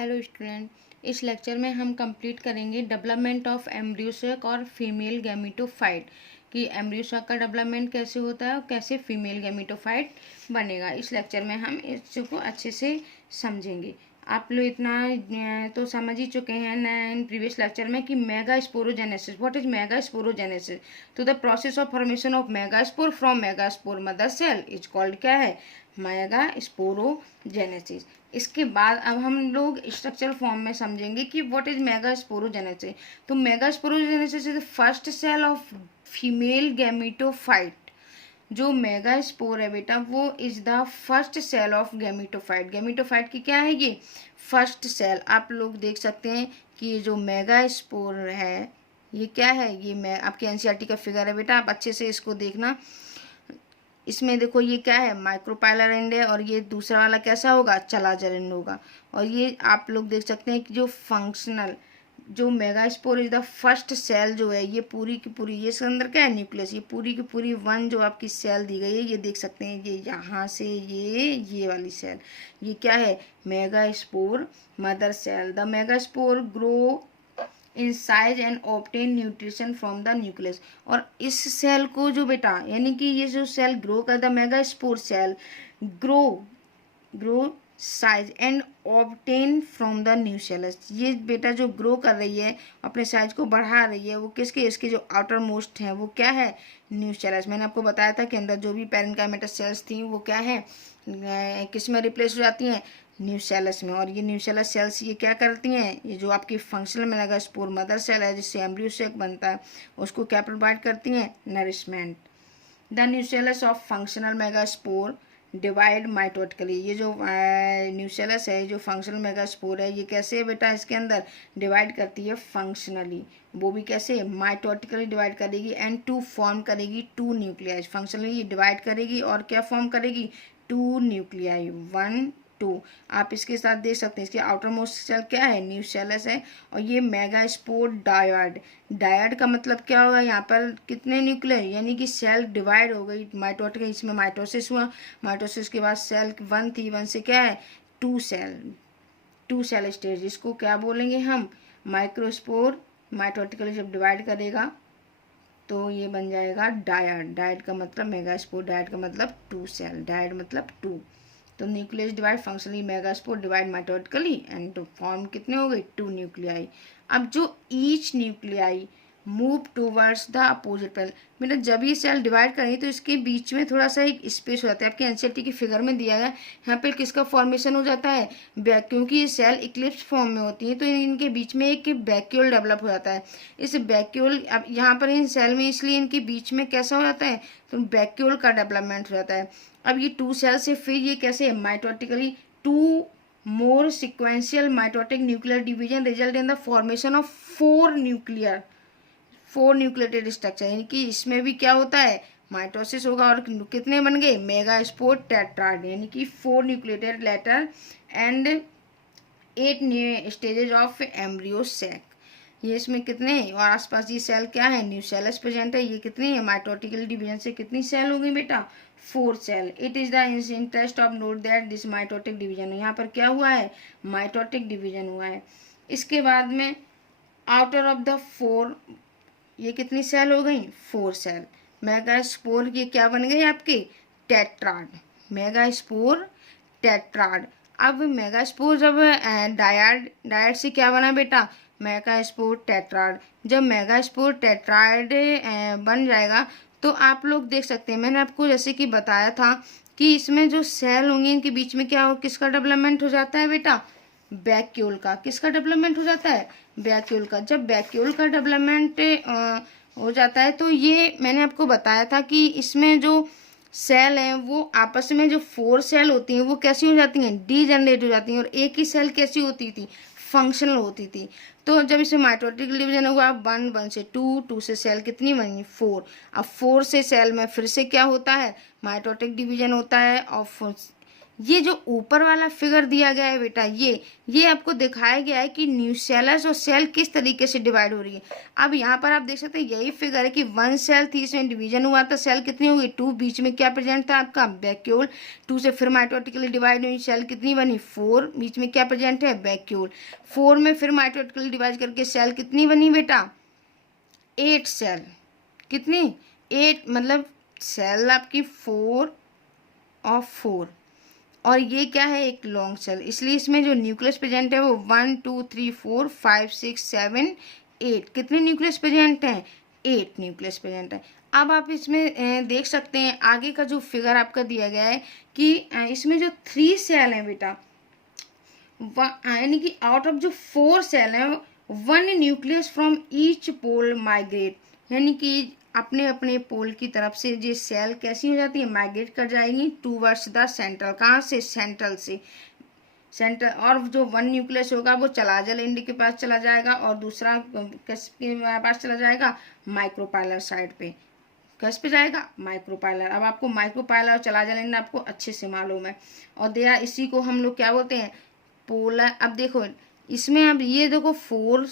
Hello student, इस lecture में हम कंप्लीट करेंगे डेवलपमेंट ऑफ एम्ब्रियोसेक और फीमेल गैमेटोफाइट कि एम्ब्रियोसेक का डेवलपमेंट कैसे होता है और कैसे फीमेल गैमेटोफाइट बनेगा। इस लेक्चर में हम इसको अच्छे से समझेंगे। आप लोग इतना तो समझ ही चुके हैं इन प्रीवियस लेक्चर में कि मेगास्पोरोजेनेसिस। What is megasporogenesis? तो the process of formation of megaspore from megaspore mother cell is called क्या है? मेगास्पोरोजेनेसिस। इसके बाद अब हम लोग स्ट्रक्चरल फॉर्म में समझेंगे कि व्हाट इज मेगास्पोरोजेनेसिस। तो megasporogenesis is the first cell of female gametophyte. जो मेगास्पोर है बेटा वो is the first cell of gametophyte. Gametophyte की क्या है? ये फर्स्ट सेल। आप लोग देख सकते हैं कि ये जो मेगास्पोर है ये क्या है? ये मैं आपके एनसीईआरटी का फिगर है बेटा, आप अच्छे से इसको देखना। इसमें देखो ये क्या है? माइक्रोपाइलर एंड है और ये दूसरा वाला कैसा होगा? चलाजर एंड होगा। और ये आप लोग देख सकते हैं कि जो फंक्शनल जो megaspore is the first cell जो है ये पूरी की पूरी, ये इसके अंदर क्या है? न्यूक्लियस। ये पूरी की पूरी वन जो आपकी सेल दी गई है ये देख सकते हैं, ये यहाँ से ये वाली सेल ये क्या है? Megaspore mother cell. The megaspore grow in size and obtain nutrition from the nucleus. और इस सेल को जो बेटा यानी कि ये जो सेल ग्रो कर the megaspore cell grow size and obtain from the nucleus. ये बेटा जो ग्रो कर रही है अपने साइज को बढ़ा रही है वो किसके? इसके जो आउटर मोस्ट है वो क्या है? न्यूक्लियस। मैंने आपको बताया था कि अंदर जो भी पैरेन्काइमेटस सेल्स थी वो क्या है? किस में रिप्लेस हो जाती हैं? न्यूसेलस में। और ये न्यूसेलस सेल्स ये क्या करती हैं? ये जो आपकी फंक्शनल मेगास्पोर मदर सेल है जिससे एम्ब्रियोसेक बनता है उसको क्या प्रोवाइड करती हैं? Nourishment. The nucellus of functional megaspore divide mitotically. ये जो न्यूसेलस है जो फंक्शनल मेगास्पोर है ये कैसे है बेटा? इसके अंदर डिवाइड करती है फंक्शनली। वो भी कैसे? माइटोटिकली डिवाइड करेगी एंड टू फॉर्म करेगी टू न्यूक्लियाई। फंक्शनली डिवाइड करेगी और क्या फॉर्म करेगी? Two nuclei, 1 2। आप इसके साथ देख सकते हैं इसकी आउटर मोस्ट सेल क्या है? न्यूसेलस है। और ये मेगास्पोर डायड। डायड का मतलब क्या होगा? यहाँ पर कितने न्यूक्लियर यानी कि सेल डिवाइड हो गई माइटोटिक, इसमें माइटोसिस हुआ। माइटोसिस के बाद सेल 1 थी, 1 से क्या है? 2 सेल स्टेज। इसको क्या बोलेंगे हम? माइक्रोस्पोर। माइटोटिकली जब डिवाइड करेगा तो ये बन जाएगा डायड। डायड का मतलब मेगास्पोर, डायड का मतलब 2 सेल, डायड मतलब 2। तो nucleus divide functionally megaspore divide mitotically and to form कितने हो गए? 2 न्यूक्लियाई। अब जो each nuclei move towards the opposite parallel. मतलब जब ये सेल डिवाइड करेंगे तो इसके बीच में थोड़ा सा एक स्पेस हो जाता है। आपके एनसीईआरटी की फिगर में दिया है यहाँ पे किसका फॉर्मेशन हो जाता है? क्योंकि ये सेल इक्लिप्स फॉर्म में होती है तो इनके बीच में एक वैक्यूल डेवलप हो जाता है। इस वैक्यूल अब यहाँ पर इन सेल में इसलिए इनके बीच में कैसा हो जाता है? तो वैक्यूल का डेवलपमेंट हो जाता है। अब ये 2 सेल से फिर ये कैसे? Mitotically 2 more sequential mitotic nuclear division result in the formation of 4 nucleated structure. यानी कि इसमें भी क्या होता है? माइटोसिस होगा और कितने बन गए? Megaspore tetrad. यानी कि 4 nucleated later and 8 stages of embryo sac. ये इसमें कितने हैं? और आसपास ये सेल क्या है? न्यूसेलस प्रेजेंट है। ये कितनी है? माइटोटिकल डिवीजन से कितनी सेल हो गई बेटा? 4 cell. It is the interest of note that this mitotic division. यहाँ पर क्या हुआ है? माइटोटिक डिवीजन हुआ है। इसके बाद में आउटर ऑफ द 4 ये कितनी सेल हो गई? 4 सेल। मेगास्पोर ये क्या बन गई आपकी? टेट्राड। Megaspore tetrad. अब मेगास्पोर जब डायड से क्या बना बेटा? Megaspore tetrad. जब मेगास्पोर टेट्राड बन जाएगा तो आप लोग देख सकते हैं मैंने आपको जैसे कि बताया था कि इसमें जो सेल होंगे इनके बीच में क्या हो, किसका डेवलपमेंट हो जाता है बेटा? वैक्यूल का। किसका डेवलपमेंट हो जाता है? वैक्यूल का। जब वैक्यूल का डेवलपमेंट हो जाता है तो ये मैंने आपको बताया था कि इसमें जो सेल हैं वो आपस में जो 4 सेल होती हैं वो कैसी हो जाती हैं? डीजनरेट हो जाती हैं। और एक ही सेल कैसी होती थी? फंक्शनल होती थी। तो जब इसमें माइटोटिक डिवीजन हुआ 1 1 से 2 2 से सेल कितनी बनी? 4। अब 4 से सेल में फिर से क्या होता है? माइटोटिक डिवीजन होता है। और ये जो ऊपर वाला फिगर दिया गया है बेटा, ये आपको दिखाया गया है कि न्यूसेलस और सेल किस तरीके से डिवाइड हो रही है। अब यहाँ पर आप देख सकते हैं यही फिगर है कि 1 सेल थी, इसमें डिवीजन हुआ था, सेल कितनी होगी 2, बीच में क्या प्रेजेंट था आपका वैक्यूल, 2 से फिर माइटोटिकली डिवाइड हुई, सेल कितनी बनी 4, बीच में क्या प्रेजेंट है वैक्यूल, 4 में फिर माइटोटिकली डिवाइड करके सेल कितनी बनी बेटा 8 सेल, कितनी 8, मतलब सेल आपकी 4 और 4, और ये क्या है एक लॉन्ग सेल, इसलिए इसमें जो न्यूक्लियस प्रेजेंट है वो 1 2 3 4 5 6 7 8, कितने न्यूक्लियस प्रेजेंट हैं 8 न्यूक्लियस प्रेजेंट है। अब आप इसमें देख सकते हैं आगे का जो फिगर आपका दिया गया है कि इसमें जो 3 सेल हैं बेटा, यानी कि आउट ऑफ जो 4 सेल हैं 1 nucleus from each pole migrate, यानी कि अपने अपने पोल की तरफ से ये सेल कैसी हो जाती है माइग्रेट कर जाएंगी टूवर्ड्स द सेंट्रल, कहाँ से सेंट्रल से, सेंटर, और जो 1 न्यूक्लियस होगा वो चलाजल एंड के पास चला जाएगा और दूसरा किसके पास चला जाएगा माइक्रोपाइलर साइड पे, किस पे जाएगा माइक्रोपाइलर। अब आपको माइक्रोपाइलर और चलाजल एंड आपको अच्छे से मालूम है, और दिया इसी को हम लोग क्या बोलते हैं पोलर। अब देखो इसमें अब ये देखो 4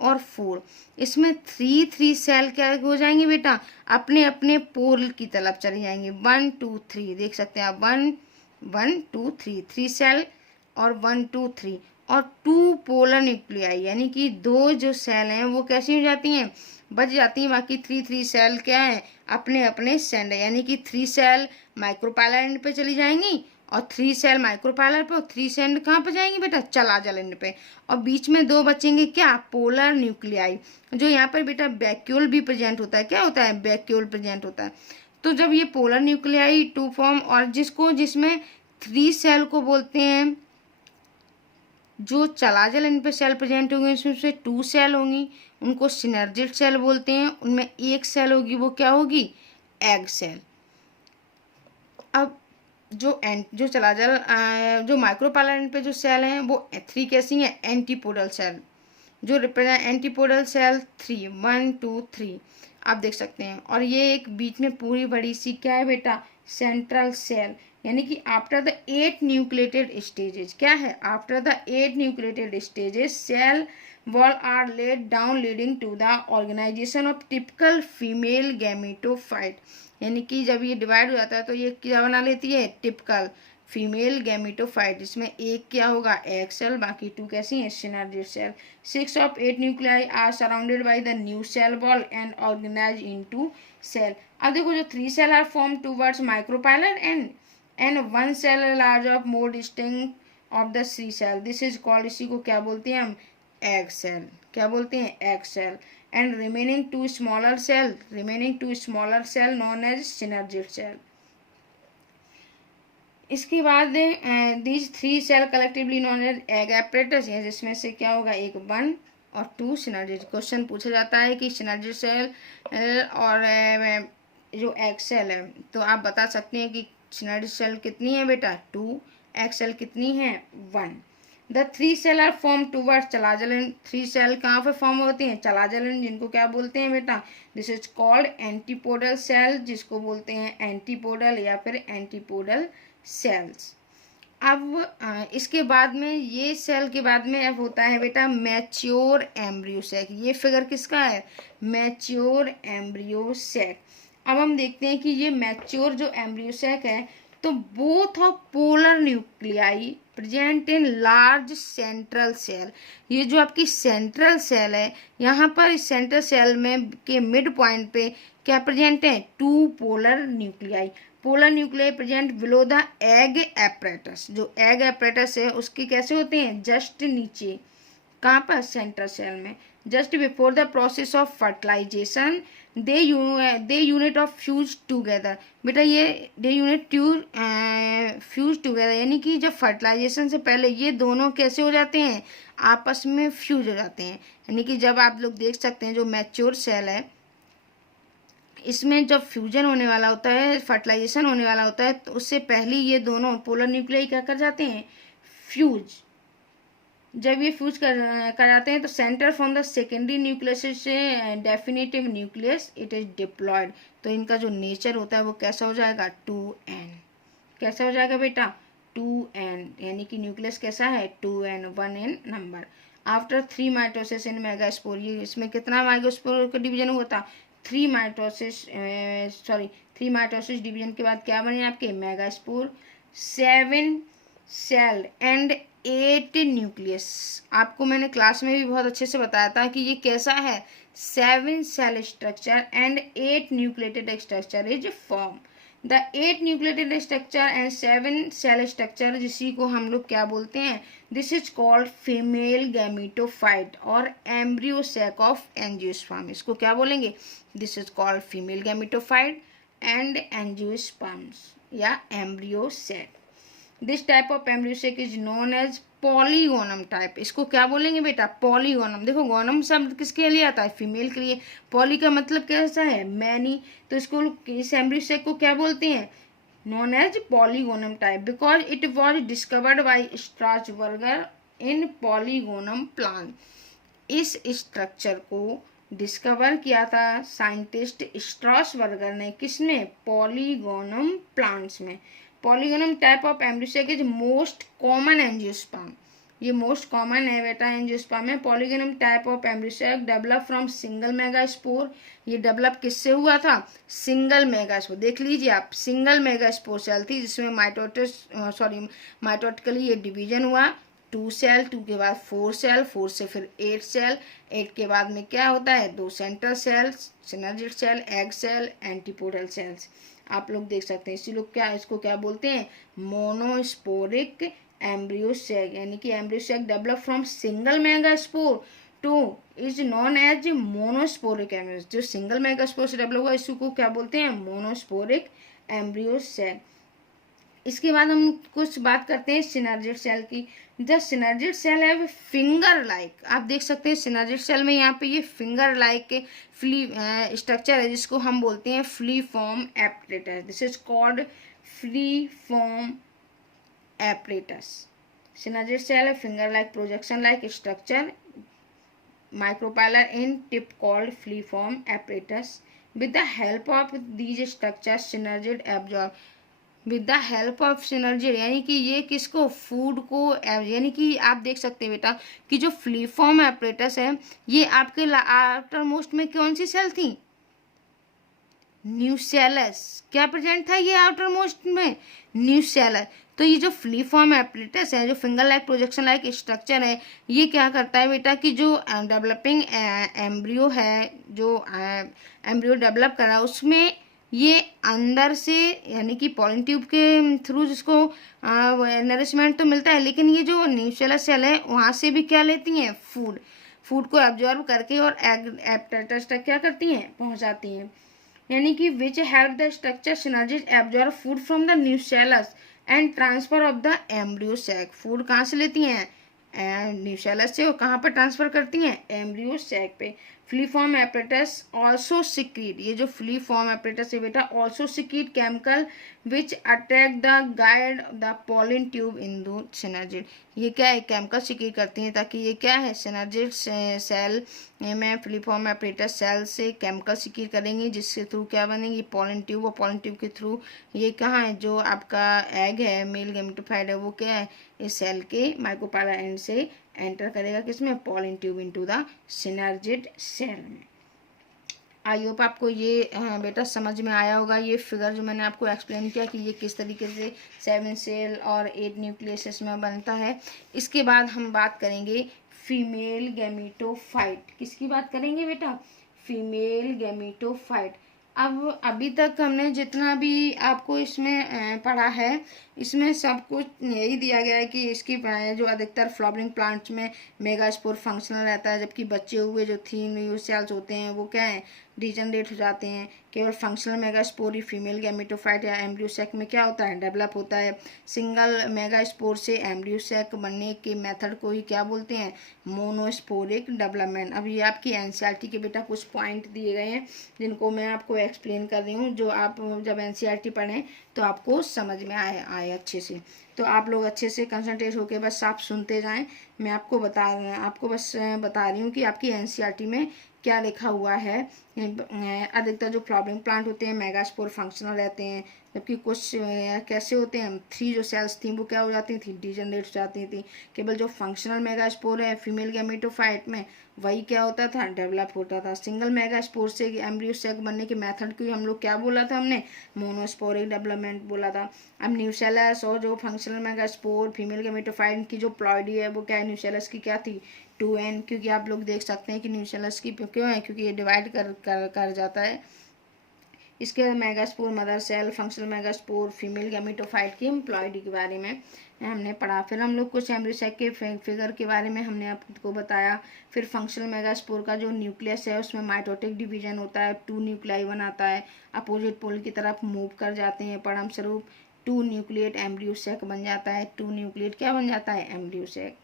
और 4, इसमें 3 सेल क्या हो जाएंगे बेटा अपने अपने पोल की तरफ चले जाएंगे, 1 2 3 देख सकते हैं आप 1 1 2 3, 3 सेल और 1 2 3 और 2 पोलर न्यूक्लियाई, यानी कि 2 जो सेल हैं वो कैसी हो जाती हैं बच जाती हैं, बाकी 3 सेल क्या है अपने अपने सेंड, यानी कि 3 सेल माइक्रोपाइलर एंड पे चली जाएंगी और 3 सेल माइक्रोपाइलर पे और 3 सेल कहाँ पे जाएंगी बेटा चलाजल एंड पे, और बीच में 2 बचेंगे क्या पोलर न्यूक्लियाई, जो यहाँ पर बेटा वैक्यूल भी प्रेजेंट होता है, क्या होता है वैक्यूल प्रेजेंट होता है। तो जब ये पोलर न्यूक्लियाई 2 फॉर्म, और जिसमें 3 सेल को बोलते हैं, जो चलाजल एंड पे सेल प्रेजेंट होंगे इसमें से 2 सेल होंगी, उनको सिनर्जिड सेल बोलते हैं, उनमें 1 सेल होगी वो क्या होगी एग सेल। अब जो चलाजल जो माइक्रोपाइलर पे जो सेल हैं वो 3 कैसी हैं एंटीपोडल सेल, जो रिप्रेजेंट एंटीपोडल सेल 3 1 2 3 आप देख सकते हैं, और ये एक बीच में पूरी बड़ी सी क्या है बेटा सेंट्रल सेल, यानी कि आफ्टर द 8 न्यूक्लिएटेड स्टेजेस, क्या है after the 8 nucleated stages cell wall are laid down leading to the organization of typical female gametophyte, यानी कि जब ये डिवाइड हो जाता है तो ये क्या बना लेती है टिपिकल फीमेल गैमेटोफाइट, इसमें एक क्या होगा एग सेल, बाकी 2 कैसी हैं synergid cell. 6 of 8 nuclei are surrounded by the new cell wall and organize into cell. अब देखो जो 3 cell are form towards micropylar end 1 cell large of more distinct of the 3 cell, this is called, इसी को क्या बोलते हैं हम egg cell, क्या बोलते हैं egg cell, and remaining 2 smaller cell known as synergid cell। इसके बाद these 3 cell collectively known as egg apparatus है, जिसमें से क्या होगा एक 1 और 2 सिनर्जिड। क्वेश्चन पूछा जाता है कि सिनर्जिड सेल और जो एग सेल है, तो आप बता सकते हैं कि सिनर्जिड सेल कितनी है बेटा 2, एग सेल कितनी है 1। The 3 cell are form towards chalazal end, 3 cell कहाँ पे फॉर्म होती हैं चलाजल एंड, जिनको क्या बोलते हैं बेटा this is called antipodal cell, जिसको बोलते हैं एंटीपोडल या फिर एंटीपोडल सेल्स। अब इसके बाद में ये सेल के बाद में अब होता है बेटा मैच्योर एम्ब्रियो सैक, ये फिगर किसका है मैच्योर एम्ब्रियो सैक। अब हम देखते हैं कि ये मैच्योर जो एम्ब्रियो सैक है, तो both of polar nuclei present in large central cell, ये जो आपकी सेंट्रल सेल है यहाँ पर इस सेंट्रल सेल में के मिड पॉइंट पे क्या प्रेजेंट है 2 polar nuclei, polar nuclei present below the egg apparatus, जो एग एपरेटस है उसके कैसे होते हैं जस्ट नीचे, कहाँ पर सेंट्रल सेल में, just before the process of fertilization they unit of fuse together, बेटा ये दे यूनिट फ्यूज टूगेदर, यानी कि जब फर्टिलाइजेशन से पहले ये दोनों कैसे हो जाते हैं आपस में फ्यूज हो जाते हैं, यानी कि जब आप लोग देख सकते हैं जो मैच्योर सेल है इसमें जब फ्यूजन होने वाला होता है फर्टिलाइजेशन होने वाला होता है, तो उससे पहले ये दोनों पोलर न्यूक्लियाई क्या कर जाते हैं फ्यूज, जब ये फ्यूज कर जाते हैं तो center from the secondary nucleus से definitive nucleus it is diploid, तो इनका जो नेचर होता है वो कैसा हो जाएगा 2n, कैसा हो जाएगा बेटा 2n, यानी कि न्यूक्लियस कैसा है 2n, 1n number. After 3 mitosis in megaspore, ये इसमें कितना मेगास्पोर का डिवीजन हुआ था 3 माइटोसिस, 3 माइटोसिस डिवीजन के बाद क्या बने आपके मेगास्पोर, 7 सेल एंड 8 न्यूक्लियस। आपको मैंने क्लास में भी बहुत अच्छे से बताया था कि ये कैसा है 7 cell structure and 8 nucleated structure is form. The 8 nucleated structure and 7 cell structure, जिसी को हम लोग क्या बोलते हैं, this is called female gametophyte और एम्ब्रियो सैक ऑफ एंजियोस्पर्म। इसको क्या बोलेंगे, this is called female gametophyte and angiosperms या embryo sac. This type of embryo sac is known as polygonum type. इसको क्या बोलेंगे बेटा, पॉलीगोनम। देखो गोनम शब्द किसके लिए आता है, फीमेल के लिए। पॉली का मतलब कैसा है, मैनी, तो इसको इस एम्ब्रियो सैक को क्या बोलते हैं, known as polygonum type, because it was discovered by Strasburger in polygonum plant. इस स्ट्रक्चर को डिस्कवर किया था साइंटिस्ट स्ट्रासबर्गर ने, किसने, पॉलीगोनम प्लांट्स में। Polygonum type of embryo sac is most common angiosperm, ये मोस्ट कॉमन है बेटा एंजियोस्पर्म में। Polygonum type of embryo sac develop from single megaspore, ये डेवलप किससे हुआ था, सिंगल मेगास्पोर। देख लीजिए आप, सिंगल मेगास्पोर सेल थी जिसमें माइटोटिकली ये डिवीजन हुआ, 2 सेल, 2 के बाद 4 सेल, 4 से फिर 8 सेल, 8 के बाद में क्या होता है 2 central cells, synergid cell, egg cell, antipodal cells. आप लोग देख सकते हैं। इसी लोग क्या, इसको क्या बोलते हैं, मोनोस्पोरिक एम्ब्रियो सैक, यानी कि embryo sac develop from single megaspore to is known as monosporic embryo. जो सिंगल मेगास्पोर से डेवलप हुआ इसको क्या बोलते हैं, मोनोस्पोरिक एम्ब्रियो सैक। इसके बाद हम कुछ बात करते हैं सिनर्जिड सेल की। द सिनर्जिड सेल है फिंगर लाइक, आप देख सकते हैं सिनर्जिड सेल में यहाँ पे ये फिंगर लाइक फ्ली स्ट्रक्चर है जिसको हम बोलते हैं filiform apparatus. This is called filiform apparatus. Synergid cell है finger like projection like structure micropylar in tip called filiform apparatus. With the help of these structures synergid absorb, with the help of synergy, यानी कि ये किसको, food को, यानी कि आप देख सकते हैं बेटा कि जो फ्लीफॉर्म एपरेटस है ये आपके आफ्टर मोस्ट में कौन सी सेल थी, न्यूसेलस। क्या प्रेजेंट था ये आउटर मोस्ट में, न्यूसेलस। तो ये जो फ्लीफॉर्म एपरेटस है, जो finger like projection like structure है, ये क्या करता है बेटा कि जो डेवलपिंग एम्ब्रियो है, जो एम्ब्रियो डेवलप कर रहा है उसमें ये अंदर से, यानी कि पॉलन ट्यूब के थ्रू जिसको नरिशमेंट तो मिलता है, लेकिन ये जो न्यूसेलस सेल है वहाँ से भी क्या लेती हैं, फूड को एब्जॉर्ब करके और एपरेटस तक क्या करती हैं, पहुँचाती हैं। यानी कि which help the structure synergids absorb food from the nucellus and transfer of the embryo sac. Food कहाँ से लेती हैं, न्यूसेलस से, और कहाँ पर ट्रांसफर करती हैं, एम्ब्रियो सैक पे। फ्लीफॉर्म एपरेटस ऑल्सो सिक्रीट, ये जो फ्लीफॉर्म एपरेटस है बेटा also secrete chemical which attract the guide the pollen tube in the synergid. ये क्या है, केमिकल सिक्रीट करती हैं ताकि ये क्या है, सिनर्जिड सेल में फ्लीफॉर्म एपरेटस सेल से केमिकल सिक्रीट करेंगी जिसके थ्रू क्या बनेगी, पॉलन ट्यूब, और पॉलन ट्यूब के थ्रू ये कहाँ है, जो आपका एग है मेल गैमेटोफाइट है वो क्या है, इस सेल के माइक्रोपाइलर एंड से एंटर करेगा किसमें, pollen tube into the synergid cell में। आई होप आपको ये बेटा समझ में आया होगा। ये फिगर जो मैंने आपको एक्सप्लेन किया कि ये किस तरीके से 7 सेल और 8 न्यूक्लियस में बनता है। इसके बाद हम बात करेंगे फीमेल गैमेटोफाइट। किसकी बात करेंगे बेटा, फीमेल गैमेटोफाइट। अब अभी तक हमने जितना भी आपको इसमें पढ़ा है, इसमें सब कुछ यही दिया गया है कि इसकी जो अधिकतर फ्लावरिंग प्लांट्स में मेगास्पोर फंक्शनल रहता है, जबकि बचे हुए जो थीन सेल्स होते हैं वो क्या है, डिजनरेट हो जाते हैं। केवल फंक्शनल मेगास्पोर ही फीमेल गैमेटोफाइट या एम्ब्रियो सैक में क्या होता है, डेवलप होता है। सिंगल मेगास्पोर से एम्ब्रियो सैक बनने के मेथड को ही क्या बोलते हैं, मोनोस्पोरिक डेवलपमेंट। अब ये आपकी एनसीईआरटी के बेटा कुछ पॉइंट दिए गए हैं जिनको मैं आपको एक्सप्लेन कर रही हूँ, जो आप जब एनसीईआरटी पढ़ें तो आपको समझ में आए अच्छे से। तो आप लोग अच्छे से कंसंट्रेट होकर बस आप सुनते जाएं। मैं आपको बस बता रही हूँ कि आपकी एनसीईआरटी में क्या लिखा हुआ है, अधिकतर जो फ्लावरिंग प्लांट होते हैं मेगास्पोर फंक्शनल रहते हैं, जबकि कुछ कैसे होते हैं, 3 जो सेल्स थी वो क्या हो जाती थी, डिजनरेट हो जाती थी। केवल जो फंक्शनल मेगास्पोर है फीमेल गैमेटोफाइट में, वही क्या होता था, डेवलप होता था। सिंगल मेगास्पोर से एम्ब्रियो सेक बनने के मेथड को हम लोग क्या बोला था, हमने मोनोस्पोरिक डेवलपमेंट बोला था। अब न्यूसेलस और जो फंक्शनल मेगास्पोर फीमेल गैमेटोफाइट की जो प्लॉइडी है वो क्या है, न्यूसेलस की क्या थी, 2n, क्योंकि आप लोग देख सकते हैं कि न्यूसेलस की क्यों है, क्योंकि ये डिवाइड कर जाता है। इसके बाद megaspore mother cell, functional megaspore female gametophyte की एम्प्लॉयडी के बारे में हमने पढ़ा। फिर हम लोग कुछ एम्ब्रियोसेक के फिगर के बारे में हमने आपको बताया। फिर फंक्शनल मेगास्पोर का जो न्यूक्लियस है उसमें माइटोटिक डिवीजन होता है, 2 न्यूक्लियाई बनाता है, अपोजिट पोल की तरफ मूव कर जाते हैं, परिणामस्वरूप 2 न्यूक्लिएट एम्ब्रियोसेक बन जाता है। 2 न्यूक्लिएट क्या बन जाता है, एम्ब्रियोसेक।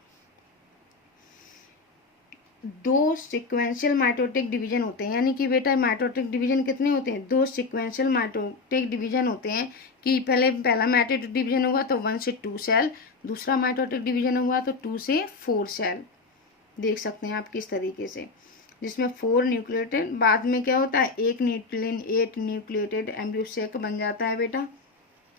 2 सिक्वेंशियल माइटोटिक डिवीजन होते हैं, यानी कि बेटा माइटोटिक डिवीजन कितने होते हैं, 2 सिक्वेंशियल माइटोटिक डिवीजन होते हैं। कि पहला माइटोटिक डिवीजन हुआ तो 1 से 2 सेल, दूसरा माइटोटिक डिवीजन हुआ तो 2 से 4 सेल। देख सकते हैं आप किस तरीके से, जिसमें 4 न्यूक्लिएटेड, बाद में क्या होता है 8 न्यूक्लिएटेड एम्ब्रियोसेक बन जाता है बेटा।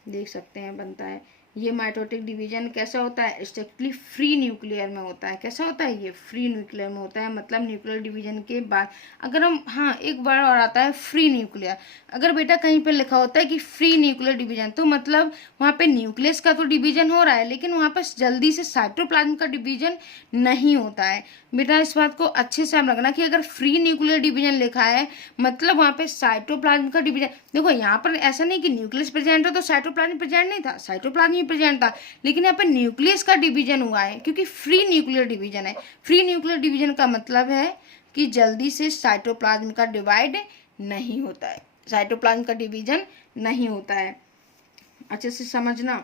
देख सकते हैं बनता है। ये माइटोटिक डिवीजन कैसा होता है, स्ट्रिक्टली फ्री न्यूक्लियर में होता है। कैसा होता है, ये फ्री न्यूक्लियर में होता है, मतलब न्यूक्लियर डिवीजन के बाद अगर हम, हाँ एक बार और आता है फ्री न्यूक्लियर। अगर बेटा कहीं पर लिखा होता है कि फ्री न्यूक्लियर डिवीजन, तो मतलब वहाँ पे न्यूक्लियस का तो डिवीजन हो रहा है, लेकिन वहाँ पर जल्दी से साइटोप्लाज्म का डिवीजन नहीं होता है। बेटा इस बात को अच्छे से आप रखना कि अगर फ्री न्यूक्लियर डिवीजन लिखा है मतलब वहाँ पे साइटोप्लाज्म का डिवीजन, देखो यहाँ पर ऐसा नहीं कि न्यूक्लियस प्रेजेंट हो तो साइटोप्लाज्म प्रेजेंट नहीं था, साइटोप्लाज्म ही प्रेजेंट था, लेकिन यहाँ पे न्यूक्लियस का डिवीजन हुआ है क्योंकि फ्री न्यूक्लियर डिवीजन है। फ्री न्यूक्लियर डिवीजन का मतलब है कि जल्दी से साइटोप्लाज्म का डिवाइड नहीं होता है, साइटोप्लाज्म का डिवीजन नहीं होता है, अच्छे से समझना।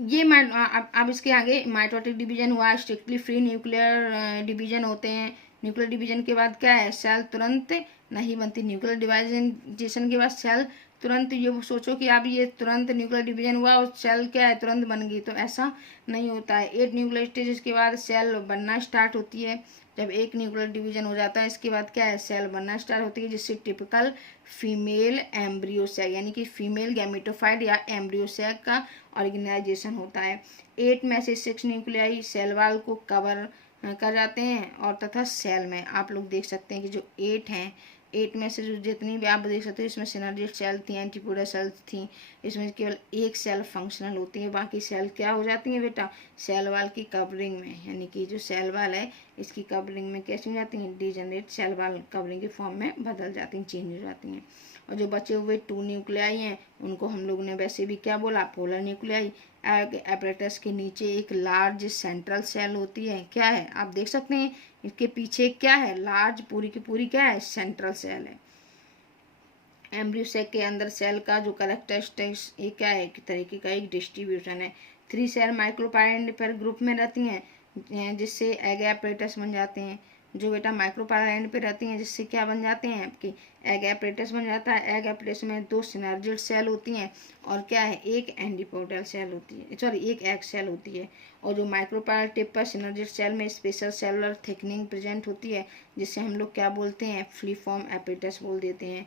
ये अब इसके आगे माइटोटिक डिवीजन हुआ, स्ट्रिक्टली फ्री न्यूक्लियर डिवीजन होते हैं। न्यूक्लियर डिवीजन के बाद क्या है, सेल तुरंत नहीं बनती। न्यूक्लियर डिवाइजेशन के बाद सेल तुरंत, ये सोचो कि अब ये तुरंत न्यूक्लियर डिवीजन हुआ और सेल क्या है तुरंत बन गई, तो ऐसा नहीं होता है। 8 न्यूक्लियर स्टेजेस के बाद सेल बनना स्टार्ट होती है। जब एक न्यूक्लियर डिवीजन हो जाता है इसके बाद क्या है, सेल बनना स्टार्ट होती है, जिससे टिपिकल फीमेल एम्ब्रियोसेक यानी कि फीमेल गैमेटोफाइट या एम्ब्रियोसेक का ऑर्गेनाइजेशन होता है। 8 में से 6 न्यूक्लियाई सेल वॉल को कवर कर जाते हैं और तथा सेल में आप लोग देख सकते हैं कि जो 8 हैं, 8 में से जो जितनी भी आप देख सकते हो इसमें सिनर्जिस्ट सेल थी, एंटीपोडल सेल्स थी, इसमें केवल एक सेल फंक्शनल होती है, बाकी सेल क्या हो जाती है बेटा, सेल वाल की कवरिंग में, यानी कि जो सेल वाल है इसकी कवरिंग में कैसी हो जाती हैं, डिजेनरेट सेल वाल कवरिंग के फॉर्म में बदल जाती हैं, चेंज हो जाती हैं। और जो बचे हुए 2 न्यूक्लियाई हैं उनको हम लोग ने वैसे भी क्या बोला, पोलर न्यूक्लियाई। एपरेटस के नीचे एक लार्ज सेंट्रल सेल होती है, क्या है आप देख सकते हैं, इसके पीछे क्या है, लार्ज पूरी की पूरी क्या है, सेंट्रल सेल है। एम्ब्रियोसेक के अंदर सेल का जो कैरेक्टरिस्टिक्स ये क्या है, एक तरीके का एक डिस्ट्रीब्यूशन है। 3 सेल माइक्रोपायराइड ग्रुप में रहती हैं जिससे एग एपरेटस बन जाते हैं। जो बेटा माइक्रोपायराइड पे रहती हैं जिससे क्या बन जाते हैं, आपकी एग एपरेटस बन जाता है। एग एपरेटस में 2 सिनर्जिड सेल होती हैं और क्या है, एक एंटीपोडल सेल होती है, सॉरी एक एग सेल होती है। और जो माइक्रोपायराइड टिप पर सिनर्जिड सेल में स्पेशल सेलुलर थिकनिंग प्रेजेंट होती है जिससे हम लोग क्या बोलते हैं, फ्लीफॉर्म एपरेटस बोल देते हैं।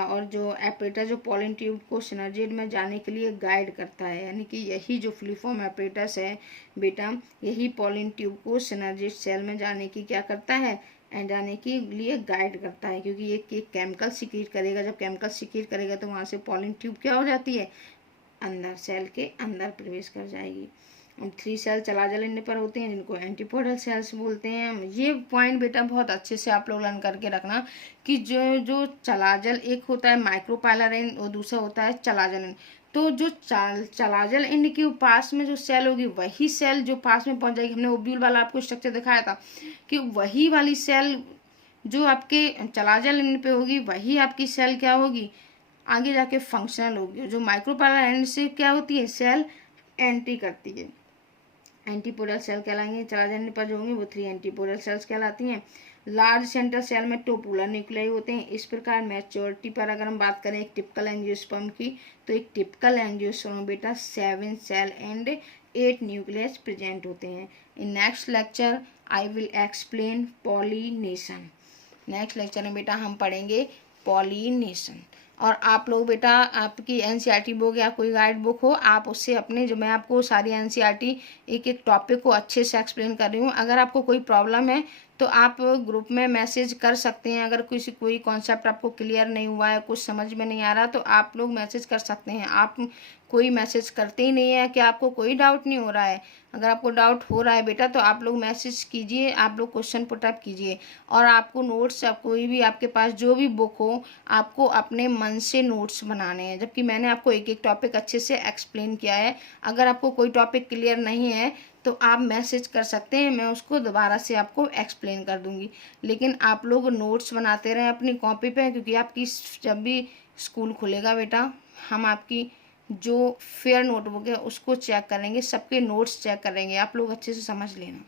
और जो एपरेटस जो पॉलन ट्यूब को सिनर्जिड में जाने के लिए गाइड करता है, यानी कि यही जो फ्लीफॉर्म एपरेटस है बेटा, यही पॉलन ट्यूब को सिनर्जिड सेल में जाने की क्या करता है, जाने के लिए गाइड करता है, क्योंकि ये केमिकल सिक्रीट करेगा। जब केमिकल सिक्रीट करेगा तो वहाँ से पॉलन ट्यूब क्या हो जाती है, अंदर सेल के अंदर प्रवेश कर जाएगी। 3 सेल चलाजल इंड पर होते हैं जिनको एंटीपोडल सेल्स बोलते हैं। ये पॉइंट बेटा बहुत अच्छे से आप लोग लर्न करके रखना कि जो चलाजल, एक होता है माइक्रोपाइलर एंड और दूसरा होता है चलाजल एंड। तो जो चलाजल एंड के पास में जो सेल होगी वही सेल जो पास में पहुंच जाएगी, हमने ओब्यूल वाला आपको स्ट्रक्चर दिखाया था कि वही वाली सेल जो आपके चलाजल एंड पे होगी वही आपकी सेल क्या होगी, आगे जाके फंक्शनल होगी। जो माइक्रोपाइलर एंड से क्या होती है, सेल एंट्री करती है, एंटीपोडल सेल कहलाएंगे। चलाजल पर जो होंगे वो 3 एंटीपोडल सेल्स कहलाती हैं। लार्ज सेंट्रल सेल में 2 पोलर न्यूक्लियाई होते हैं। इस प्रकार मैच्योरिटी पर अगर हम बात करें एक टिपिकल एंजियोस्पर्म की, तो एक टिपिकल एंजियोस्पर्म बेटा 7 सेल एंड 8 न्यूक्लियस प्रेजेंट होते हैं। In next lecture I will explain pollination. Next lecture में बेटा हम पढ़ेंगे पॉलिनेशन। और आप लोग बेटा, आपकी एनसीईआरटी बुक या कोई गाइड बुक हो, आप उससे अपने, जो मैं आपको सारी एनसीईआरटी एक एक टॉपिक को अच्छे से एक्सप्लेन कर रही हूँ, अगर आपको कोई प्रॉब्लम है तो आप ग्रुप में मैसेज कर सकते हैं। अगर कोई कॉन्सेप्ट आपको क्लियर नहीं हुआ है, कुछ समझ में नहीं आ रहा, तो आप लोग मैसेज कर सकते हैं। आप कोई मैसेज करते ही नहीं है कि आपको कोई डाउट नहीं हो रहा है। अगर आपको डाउट हो रहा है बेटा, तो आप लोग मैसेज कीजिए, आप लोग क्वेश्चन पुटअप कीजिए। और आपको नोट्स, कोई भी आपके पास जो भी बुक हो, आपको अपने मन से नोट्स बनाने हैं, जबकि मैंने आपको एक एक टॉपिक अच्छे से एक्सप्लेन किया है। अगर आपको कोई टॉपिक क्लियर नहीं है तो आप मैसेज कर सकते हैं, मैं उसको दोबारा से आपको एक्सप्लेन कर दूंगी। लेकिन आप लोग नोट्स बनाते रहें अपनी कॉपी पे, क्योंकि आपकी जब भी स्कूल खुलेगा बेटा, हम आपकी जो फेयर नोटबुक है उसको चेक करेंगे, सबके नोट्स चेक करेंगे। आप लोग अच्छे से समझ लेना।